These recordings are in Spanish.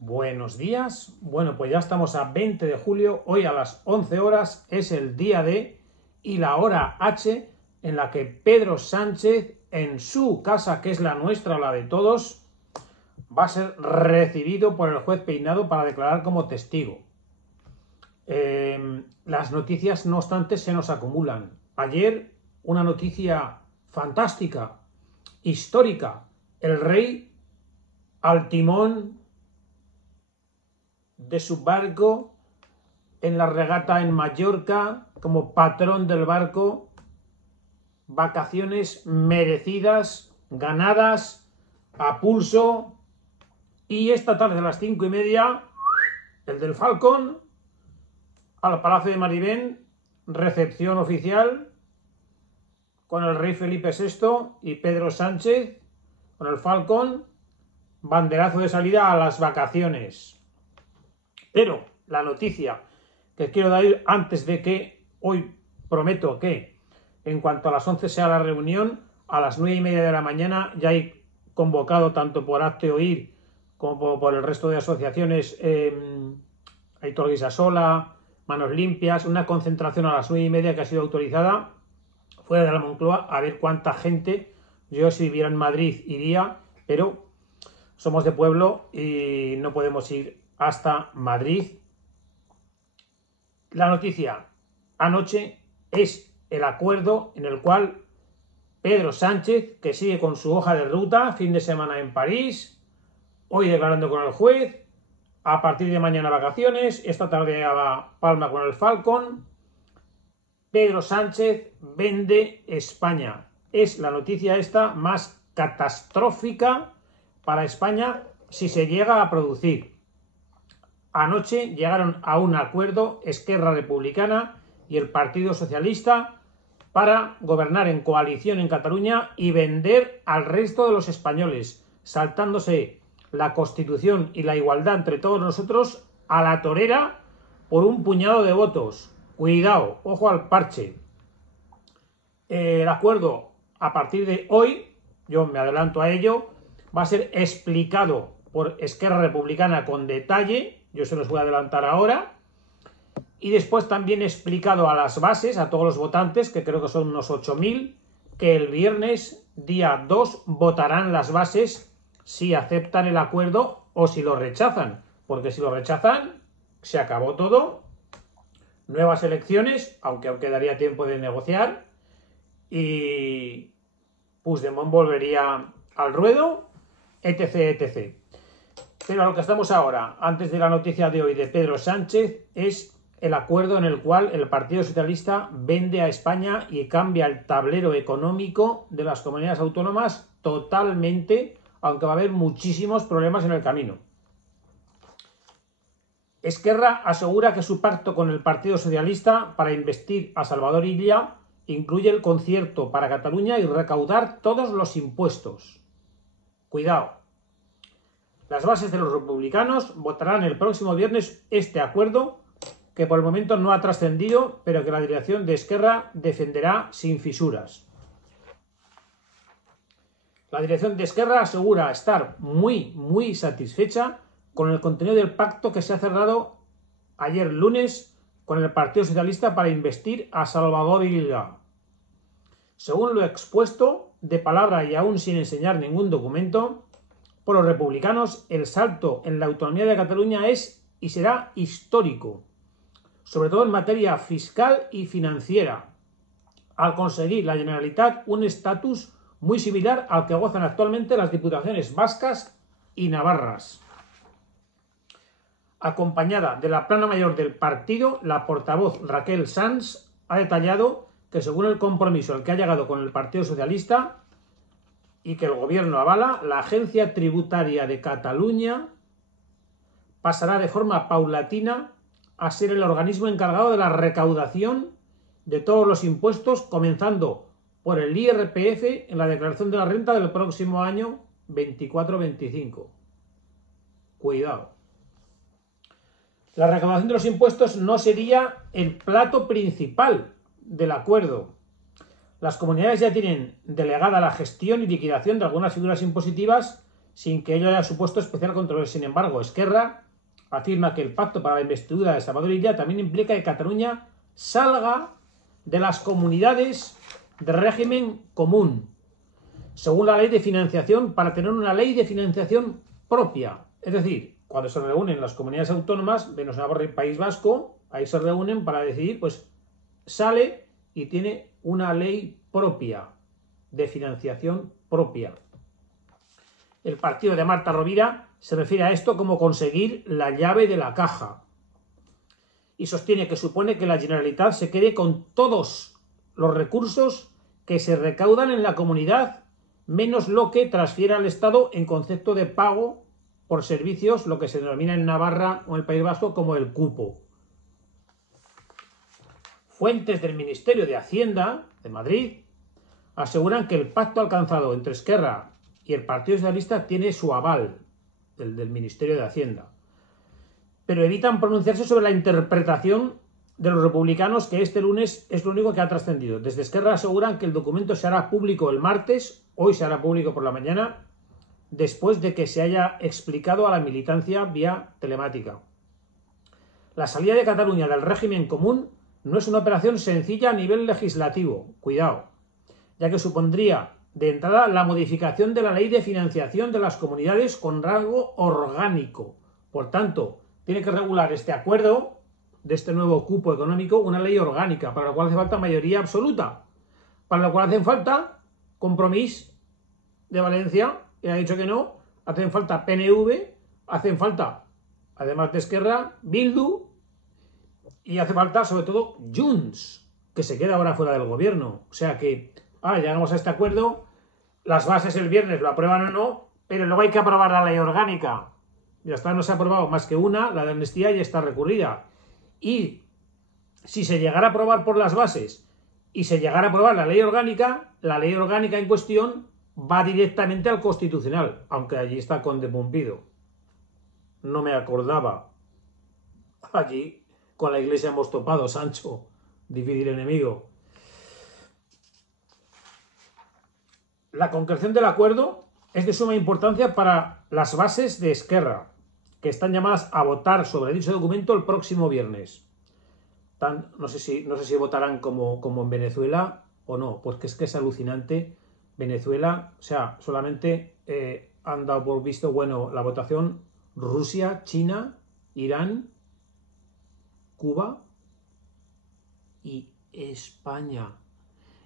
Buenos días. Bueno, pues ya estamos a 20 de julio. Hoy a las 11 horas es el día D y la hora H en la que Pedro Sánchez, en su casa, que es la nuestra, la de todos, va a ser recibido por el juez Peinado para declarar como testigo. Las noticias, no obstante, se nos acumulan. Ayer, una noticia fantástica, histórica. El rey, al timón de su barco en la regata en Mallorca, como patrón del barco, vacaciones merecidas, ganadas, a pulso. Y esta tarde a las 5:30, el del Falcon al Palacio de Maribén, recepción oficial con el rey Felipe VI y Pedro Sánchez, con el Falcon, banderazo de salida a las vacaciones. Pero la noticia que quiero dar antes de que hoy prometo que en cuanto a las 11 sea la reunión, a las 9:30 de la mañana ya hay convocado tanto por Hazte Oír como por el resto de asociaciones, Aitor Guisasola, Manos Limpias, una concentración a las 9:30 que ha sido autorizada fuera de la Moncloa, a ver cuánta gente. Yo, si viviera en Madrid, iría, pero somos de pueblo y no podemos ir hasta Madrid. La noticia anoche es el acuerdo en el cual Pedro Sánchez, que sigue con su hoja de ruta, fin de semana en París, hoy declarando con el juez, a partir de mañana vacaciones, esta tarde a Palma con el Falcon. Pedro Sánchez vende España. Es la noticia esta más catastrófica para España si se llega a producir. Anoche llegaron a un acuerdo Esquerra Republicana y el Partido Socialista para gobernar en coalición en Cataluña y vender al resto de los españoles, saltándose la Constitución y la igualdad entre todos nosotros a la torera por un puñado de votos. Cuidado, ojo al parche. El acuerdo, a partir de hoy, yo me adelanto a ello, va a ser explicado por Esquerra Republicana con detalle, yo se los voy a adelantar ahora, y después también explicado a las bases, a todos los votantes, que creo que son unos 8.000, que el viernes, día 2, votarán las bases si aceptan el acuerdo o si lo rechazan, porque si lo rechazan, se acabó todo, nuevas elecciones, aunque aún quedaría tiempo de negociar, y Puigdemont volvería al ruedo, etc, etc. Pero a lo que estamos ahora, antes de la noticia de hoy de Pedro Sánchez, es el acuerdo en el cual el Partido Socialista vende a España y cambia el tablero económico de las comunidades autónomas totalmente, aunque va a haber muchísimos problemas en el camino. Esquerra asegura que su pacto con el Partido Socialista para investir a Salvador Illa incluye el concierto para Cataluña y recaudar todos los impuestos. Cuidado. Las bases de los republicanos votarán el próximo viernes este acuerdo, que por el momento no ha trascendido, pero que la dirección de Esquerra defenderá sin fisuras. La dirección de Esquerra asegura estar muy satisfecha con el contenido del pacto que se ha cerrado ayer lunes con el Partido Socialista para investir a Salvador Illa. Según lo expuesto, de palabra y aún sin enseñar ningún documento, por los republicanos el salto en la autonomía de Cataluña es y será histórico, sobre todo en materia fiscal y financiera, al conseguir la Generalitat un estatus muy similar al que gozan actualmente las diputaciones vascas y navarras. Acompañada de la plana mayor del partido, la portavoz Raquel Sans ha detallado que según el compromiso al que ha llegado con el Partido Socialista y que el gobierno avala, la Agencia Tributaria de Cataluña pasará de forma paulatina a ser el organismo encargado de la recaudación de todos los impuestos, comenzando por el IRPF en la declaración de la renta del próximo año 24-25. Cuidado. La recaudación de los impuestos no sería el plato principal del acuerdo. Las comunidades ya tienen delegada la gestión y liquidación de algunas figuras impositivas sin que ello haya supuesto especial controversia. Sin embargo, Esquerra afirma que el pacto para la investidura de Salvador Illa también implica que Cataluña salga de las comunidades de régimen común, según la ley de financiación, para tener una ley de financiación propia. Es decir, cuando se reúnen las comunidades autónomas, menos Navarra y País Vasco, ahí se reúnen para decidir, pues sale y tiene una ley propia, de financiación propia. El partido de Marta Rovira se refiere a esto como conseguir la llave de la caja y sostiene que supone que la Generalitat se quede con todos los recursos que se recaudan en la comunidad, menos lo que transfiere al Estado en concepto de pago por servicios, lo que se denomina en Navarra o en el País Vasco como el cupo. Fuentes del Ministerio de Hacienda de Madrid aseguran que el pacto alcanzado entre Esquerra y el Partido Socialista tiene su aval, el del Ministerio de Hacienda, pero evitan pronunciarse sobre la interpretación de los republicanos, que este lunes es lo único que ha trascendido. Desde Esquerra aseguran que el documento se hará público el martes, hoy se hará público por la mañana, después de que se haya explicado a la militancia vía telemática. La salida de Cataluña del régimen común no es una operación sencilla a nivel legislativo, cuidado, ya que supondría de entrada la modificación de la ley de financiación de las comunidades con rango orgánico. Por tanto, tiene que regular este acuerdo de este nuevo cupo económico una ley orgánica, para lo cual hace falta mayoría absoluta, para lo cual hacen falta Compromís de Valencia, que ha dicho que no, hacen falta PNV, hacen falta, además de Esquerra, Bildu, y hace falta sobre todo Junts, que se queda ahora fuera del gobierno. O sea que llegamos a este acuerdo, las bases el viernes lo aprueban o no, pero luego hay que aprobar la ley orgánica. Ya está, no se ha aprobado más que una, la de amnistía, y está recurrida. Y si se llegara a aprobar por las bases y se llegara a aprobar la ley orgánica en cuestión va directamente al Constitucional, aunque allí está Conde Pumpido. No me acordaba. Allí con la Iglesia hemos topado, Sancho, difícil enemigo. La concreción del acuerdo es de suma importancia para las bases de Esquerra, que están llamadas a votar sobre dicho documento el próximo viernes. No sé si votarán como en Venezuela o no, pues que es alucinante. Venezuela, o sea, solamente han dado por visto, bueno, la votación Rusia, China, Irán, Cuba y España.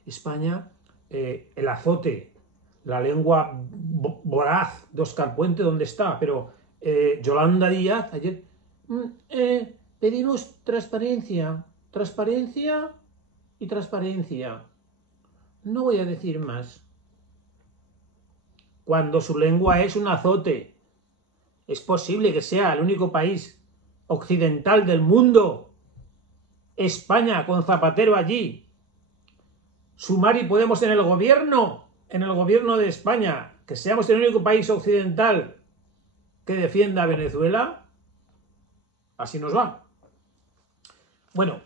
España, el azote, la lengua voraz de Óscar Puente, ¿dónde está? Pero Yolanda Díaz ayer pedimos transparencia, transparencia y transparencia. No voy a decir más. Cuando su lengua es un azote, es posible que sea el único país occidental del mundo, España, con Zapatero allí, Sumar y Podemos en el gobierno de España, que seamos el único país occidental que defienda a Venezuela, así nos va. Bueno,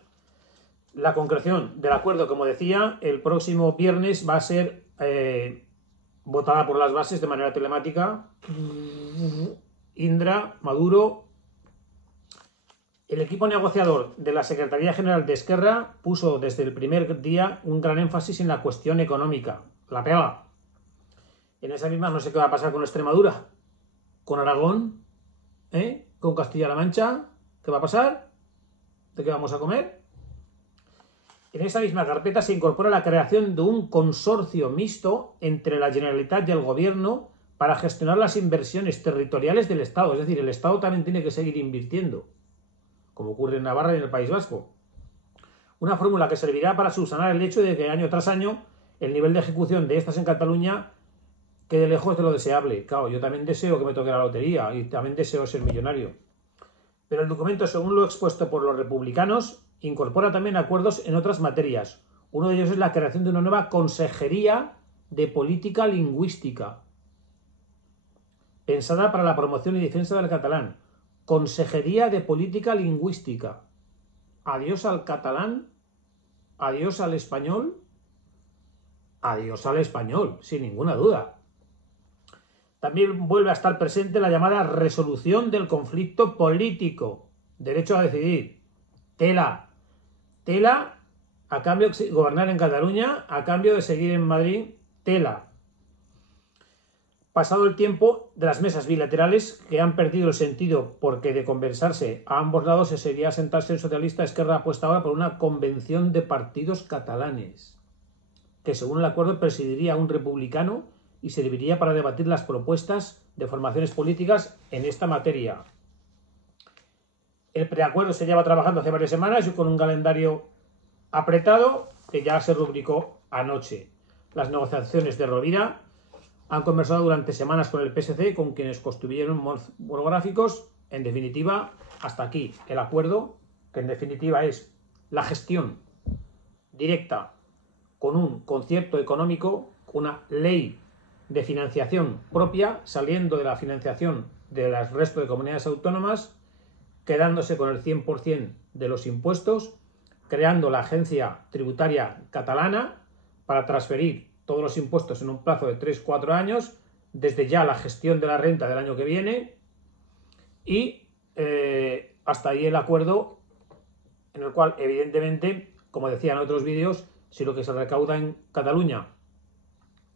la concreción del acuerdo, como decía, el próximo viernes va a ser votada por las bases de manera telemática. Indra, Maduro. El equipo negociador de la Secretaría General de Esquerra puso desde el primer día un gran énfasis en la cuestión económica. La pega. En esa misma no sé qué va a pasar con Extremadura, con Aragón, con Castilla-La Mancha. ¿Qué va a pasar? ¿De qué vamos a comer? En esa misma carpeta se incorpora la creación de un consorcio mixto entre la Generalitat y el Gobierno para gestionar las inversiones territoriales del Estado. Es decir, el Estado también tiene que seguir invirtiendo, como ocurre en Navarra y en el País Vasco. Una fórmula que servirá para subsanar el hecho de que año tras año el nivel de ejecución de estas en Cataluña quede lejos de lo deseable. Claro, yo también deseo que me toque la lotería y también deseo ser millonario. Pero el documento, según lo expuesto por los republicanos, incorpora también acuerdos en otras materias. Uno de ellos es la creación de una nueva Consejería de Política Lingüística, pensada para la promoción y defensa del catalán. Consejería de Política Lingüística. Adiós al catalán, adiós al español, sin ninguna duda. También vuelve a estar presente la llamada resolución del conflicto político, derecho a decidir. Tela a cambio de gobernar en Cataluña, a cambio de seguir en Madrid, tela. Pasado el tiempo de las mesas bilaterales que han perdido el sentido porque de conversarse a ambos lados se sería sentarse el socialista, Esquerra apuesta ahora por una convención de partidos catalanes, que según el acuerdo presidiría un republicano y serviría para debatir las propuestas de formaciones políticas en esta materia. El preacuerdo se lleva trabajando hace varias semanas y con un calendario apretado que ya se rubricó anoche. Las negociaciones de Rovira han conversado durante semanas con el PSC, con quienes construyeron monográficos. En definitiva, hasta aquí el acuerdo, que en definitiva es la gestión directa con un concierto económico, una ley de financiación propia, saliendo de la financiación del resto de comunidades autónomas, quedándose con el 100% de los impuestos, creando la agencia tributaria catalana para transferir todos los impuestos en un plazo de 3-4 años, desde ya la gestión de la renta del año que viene, y hasta ahí el acuerdo, en el cual evidentemente, como decía en otros vídeos, si lo que se recauda en Cataluña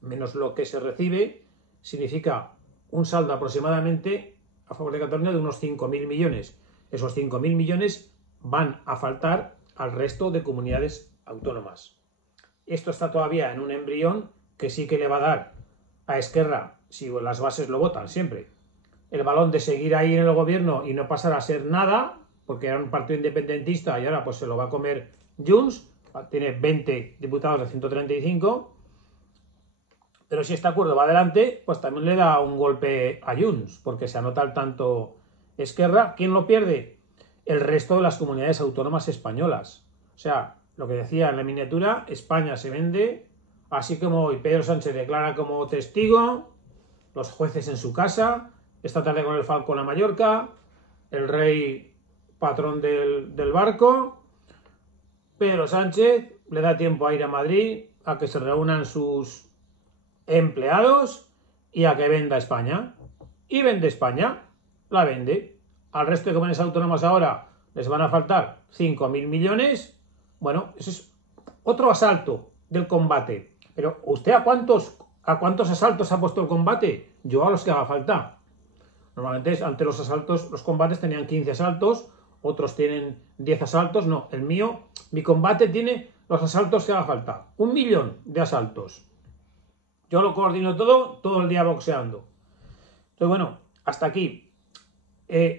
menos lo que se recibe, significa un saldo aproximadamente a favor de Cataluña de unos 5.000 millones. Esos 5.000 millones van a faltar al resto de comunidades autónomas. Esto está todavía en un embrión que sí que le va a dar a Esquerra, si las bases lo votan siempre, el balón de seguir ahí en el gobierno y no pasar a ser nada, porque era un partido independentista y ahora pues se lo va a comer Junts, tiene 20 diputados de 135, pero si este acuerdo va adelante, pues también le da un golpe a Junts, porque se anota al tanto Esquerra. ¿Quién lo pierde? El resto de las comunidades autónomas españolas. O sea, lo que decía en la miniatura, España se vende, así como hoy Pedro Sánchez declara como testigo, los jueces en su casa, esta tarde con el Falcón a Mallorca, el rey patrón del barco, Pedro Sánchez le da tiempo a ir a Madrid, a que se reúnan sus empleados y a que venda España. Y vende España, la vende. Al resto de comunidades autónomas ahora les van a faltar 5.000 millones. Bueno, ese es otro asalto del combate. Pero ¿usted a cuántos asaltos ha puesto el combate? Yo a los que haga falta. Normalmente ante los asaltos, los combates tenían 15 asaltos, otros tienen 10 asaltos. No, mi combate tiene los asaltos que haga falta. 1 millón de asaltos. Yo lo coordino todo el día boxeando. Entonces, bueno, hasta aquí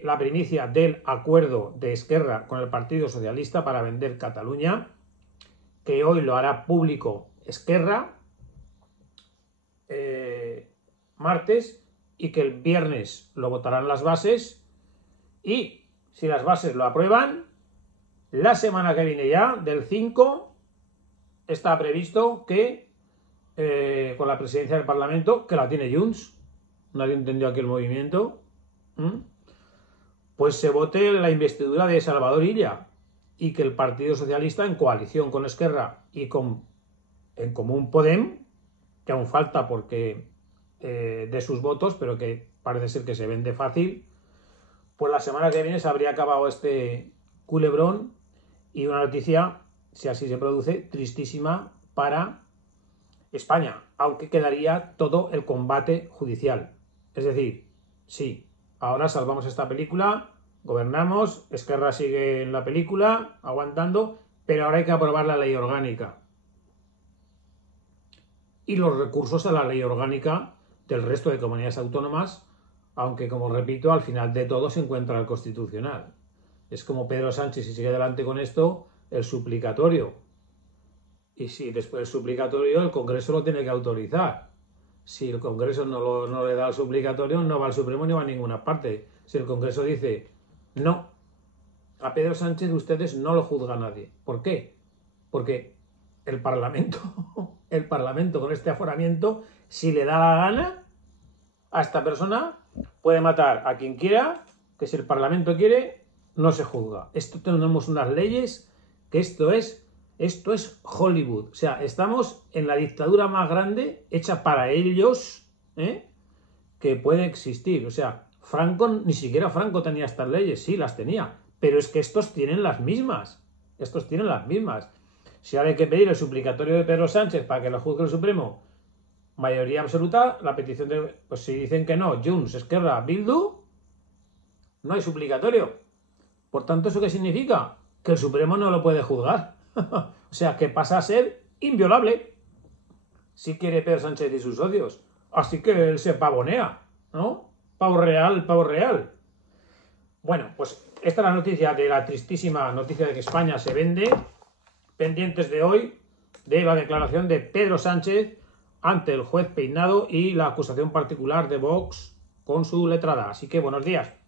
la primicia del acuerdo de Esquerra con el Partido Socialista para vender Cataluña, que hoy lo hará público Esquerra, martes, y que el viernes lo votarán las bases, y si las bases lo aprueban, la semana que viene ya, del 5, está previsto que con la presidencia del Parlamento, que la tiene Junts, nadie entendió aquí el movimiento, pues se vote la investidura de Salvador Illa y que el Partido Socialista, en coalición con Esquerra y en Común Podem, que aún falta porque de sus votos, pero que parece ser que se vende fácil, pues la semana que viene se habría acabado este culebrón, y una noticia, si así se produce, tristísima para España, aunque quedaría todo el combate judicial. Es decir, sí, ahora salvamos esta película, gobernamos, Esquerra sigue en la película, aguantando, pero ahora hay que aprobar la ley orgánica. Y los recursos a la ley orgánica del resto de comunidades autónomas, aunque, como repito, al final de todo se encuentra el Constitucional. Es como Pedro Sánchez, si sigue adelante con esto, el suplicatorio. Y si después del suplicatorio el Congreso lo tiene que autorizar. Si el Congreso no le da el suplicatorio, no va al Supremo ni va a ninguna parte. Si el Congreso dice, no, a Pedro Sánchez ustedes no lo juzga nadie. ¿Por qué? Porque el Parlamento con este aforamiento, si le da la gana a esta persona, puede matar a quien quiera, que si el Parlamento quiere, no se juzga. Esto tenemos unas leyes que esto es Hollywood. O sea, estamos en la dictadura más grande hecha para ellos, que puede existir. O sea, Franco, ni siquiera Franco tenía estas leyes, sí, las tenía, pero es que estos tienen las mismas. Estos tienen las mismas. Si ahora hay que pedir el suplicatorio de Pedro Sánchez para que lo juzgue el Supremo, mayoría absoluta, la petición de... Pues si dicen que no, Junts, Esquerra, Bildu, no hay suplicatorio. Por tanto, ¿eso qué significa? Que el Supremo no lo puede juzgar. O sea, que pasa a ser inviolable si quiere Pedro Sánchez y sus socios. Así que él se pavonea, ¿no? Pavo real, pavo real. Bueno, pues esta es la noticia de la tristísima noticia de que España se vende. Pendientes de hoy de la declaración de Pedro Sánchez ante el juez Peinado y la acusación particular de Vox con su letrada. Así que buenos días.